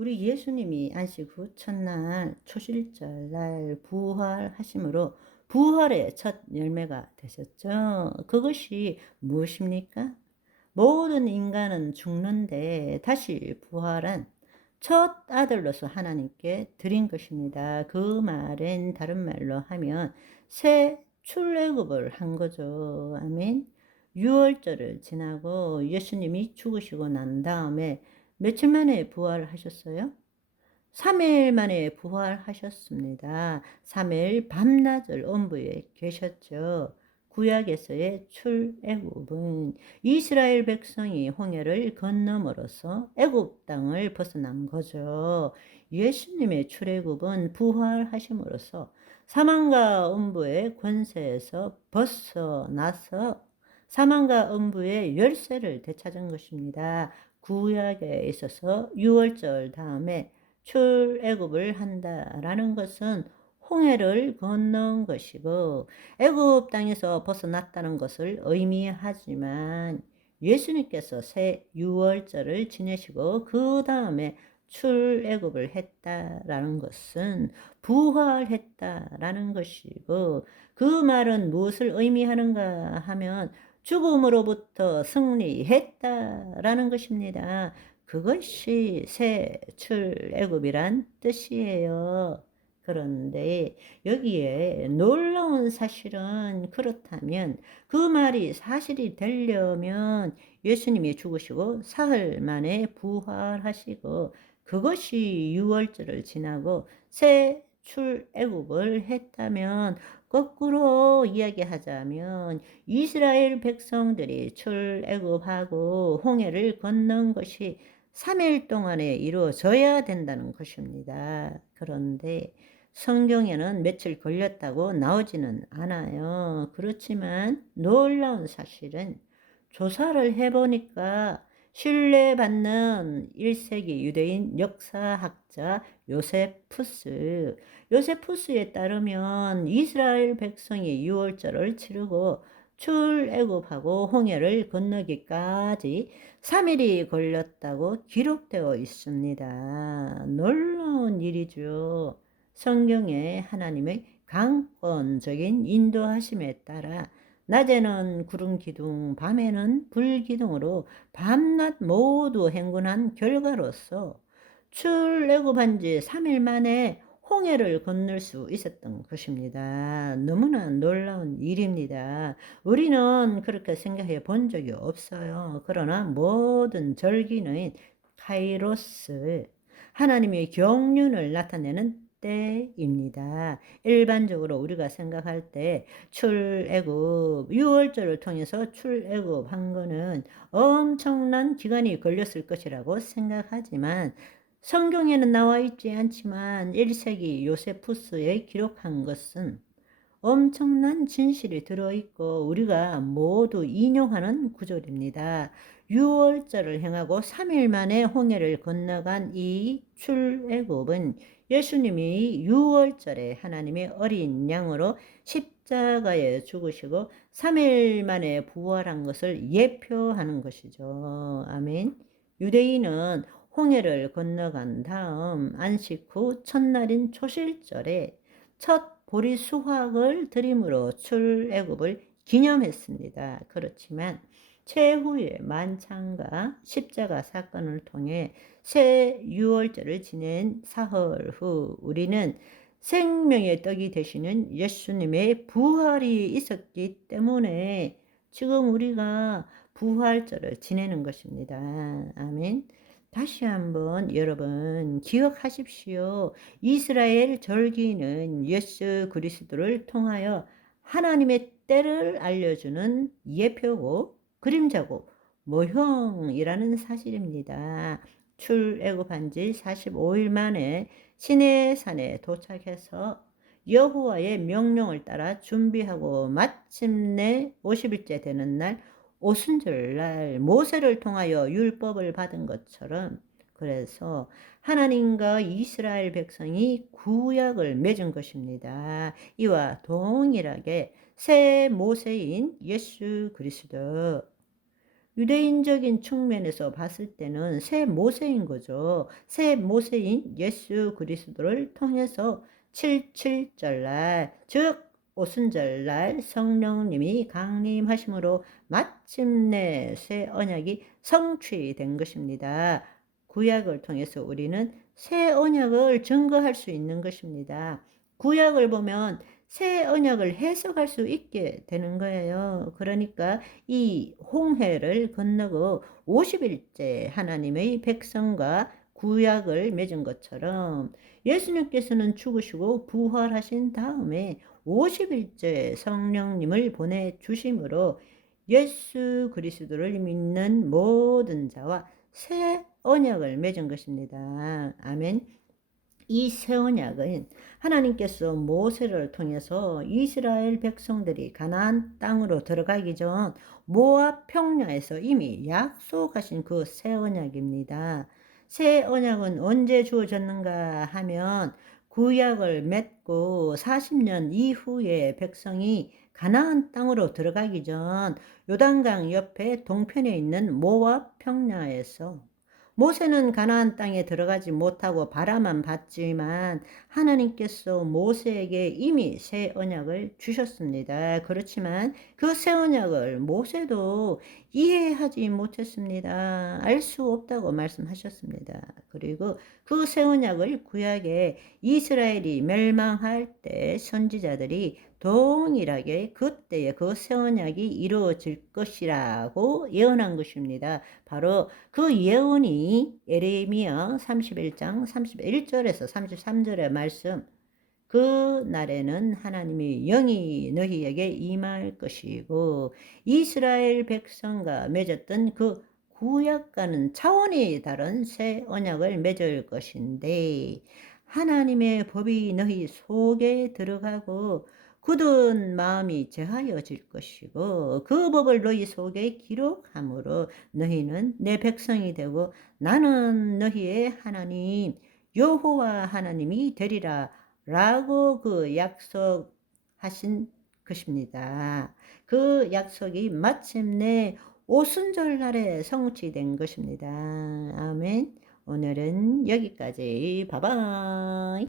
우리 예수님이 안식 후 첫날 초실절 날 부활하심으로 부활의 첫 열매가 되셨죠. 그것이 무엇입니까? 모든 인간은 죽는데 다시 부활한 첫 아들로서 하나님께 드린 것입니다. 그 말은 다른 말로 하면 새 출애굽을 한 거죠. 아멘. 유월절을 지나고 예수님이 죽으시고 난 다음에 며칠 만에 부활하셨어요? 3일 만에 부활하셨습니다. 3일 밤낮을 엄부에 계셨죠. 구약에서의 출애굽은 이스라엘 백성이 홍해를 건너므로써 애굽 땅을 벗어난 거죠. 예수님의 출애굽은 부활하심으로써 사망과 음부의 권세에서 벗어나서 사망과 음부의 열쇠를 되찾은 것입니다. 구약에 있어서 유월절 다음에 출애굽을 한다라는 것은 홍해를 건넌 것이고 애굽 땅에서 벗어났다는 것을 의미하지만 예수님께서 새 유월절을 지내시고 그 다음에 출애굽을 했다라는 것은 부활했다라는 것이고, 그 말은 무엇을 의미하는가 하면 죽음으로부터 승리했다라는 것입니다. 그것이 새 출애굽이란 뜻이에요. 그런데 여기에 놀라운 사실은, 그렇다면 그 말이 사실이 되려면 예수님이 죽으시고 사흘 만에 부활하시고 그것이 유월절을 지나고 새 출애굽을 했다면, 거꾸로 이야기하자면 이스라엘 백성들이 출애굽하고 홍해를 건넌 것이 3일 동안에 이루어져야 된다는 것입니다. 그런데 성경에는 며칠 걸렸다고 나오지는 않아요. 그렇지만 놀라운 사실은 조사를 해보니까 신뢰받는 1세기 유대인 역사학자 요세푸스에 따르면 이스라엘 백성이 유월절을 치르고 출애굽하고 홍해를 건너기까지 3일이 걸렸다고 기록되어 있습니다. 놀라운 일이죠. 성경에 하나님의 강권적인 인도하심에 따라 낮에는 구름 기둥, 밤에는 불 기둥으로 밤낮 모두 행군한 결과로서 출애굽한 지 3일 만에 홍해를 건널 수 있었던 것입니다. 너무나 놀라운 일입니다. 우리는 그렇게 생각해 본 적이 없어요. 그러나 모든 절기는 카이로스, 하나님의 경륜을 나타내는 때입니다. 일반적으로 우리가 생각할 때 출애굽, 유월절을 통해서 출애굽한 거는 엄청난 기간이 걸렸을 것이라고 생각하지만, 성경에는 나와 있지 않지만 1세기 요세푸스에 기록한 것은 엄청난 진실이 들어있고 우리가 모두 인용하는 구절입니다. 6월절을 행하고 3일 만에 홍해를 건너간 이 출애굽은 예수님이 6월절에 하나님의 어린 양으로 십자가에 죽으시고 3일 만에 부활한 것을 예표하는 것이죠. 아멘. 유대인은 홍해를 건너간 다음 안식 후 첫날인 초실절에 첫 보리 수확을 드림으로 출애굽을 기념했습니다. 그렇지만 최후의 만찬과 십자가 사건을 통해 새 유월절을 지낸 사흘 후 우리는 생명의 떡이 되시는 예수님의 부활이 있었기 때문에 지금 우리가 부활절을 지내는 것입니다. 아멘. 다시 한번 여러분 기억하십시오. 이스라엘 절기는 예수 그리스도를 통하여 하나님의 때를 알려주는 예표고 그림자고 모형이라는 사실입니다. 출애굽한 지 45일 만에 시내산에 도착해서 여호와의 명령을 따라 준비하고 마침내 50일째 되는 날 오순절날 모세를 통하여 율법을 받은 것처럼, 그래서 하나님과 이스라엘 백성이 구약을 맺은 것입니다. 이와 동일하게 새 모세인 예수 그리스도, 유대인적인 측면에서 봤을 때는 새 모세인 거죠. 새 모세인 예수 그리스도를 통해서 77절날, 즉 오순절날 성령님이 강림하심으로 마침내 새 언약이 성취된 것입니다. 구약을 통해서 우리는 새 언약을 증거할 수 있는 것입니다. 구약을 보면 새 언약을 해석할 수 있게 되는 거예요. 그러니까 이 홍해를 건너고 50일째 하나님의 백성과 구약을 맺은 것처럼 예수님께서는 죽으시고 부활하신 다음에 50일째 성령님을 보내주심으로 예수 그리스도를 믿는 모든 자와 새 언약을 맺은 것입니다. 아멘. 이 새 언약은 하나님께서 모세를 통해서 이스라엘 백성들이 가나안 땅으로 들어가기 전 모압 평야에서 이미 약속하신 그 새 언약입니다. 새 언약은 언제 주어졌는가 하면 구약을 맺고 40년 이후에 백성이 가나안 땅으로 들어가기 전 요단강 옆에 동편에 있는 모압 평야에서 모세는 가나안 땅에 들어가지 못하고 바라만 봤지만 하나님께서 모세에게 이미 새 언약을 주셨습니다. 그렇지만 그 새 언약을 모세도 이해하지 못했습니다. 알 수 없다고 말씀하셨습니다. 그리고 그 새 언약을 구약에 이스라엘이 멸망할 때 선지자들이 동일하게 그때에 그 새 언약이 이루어질 것이라고 예언한 것입니다. 바로 그 예언이 예레미야 31장 31절에서 33절의 말씀, 그 날에는 하나님이 영이 너희에게 임할 것이고 이스라엘 백성과 맺었던 그 구약과는 차원이 다른 새 언약을 맺을 것인데 하나님의 법이 너희 속에 들어가고 굳은 마음이 제하여질 것이고 그 법을 너희 속에 기록함으로 너희는 내 백성이 되고 나는 너희의 하나님 여호와 하나님이 되리라 라고 그 약속하신 것입니다. 그 약속이 마침내 오순절 날에 성취된 것입니다. 아멘. 오늘은 여기까지. 바이바이.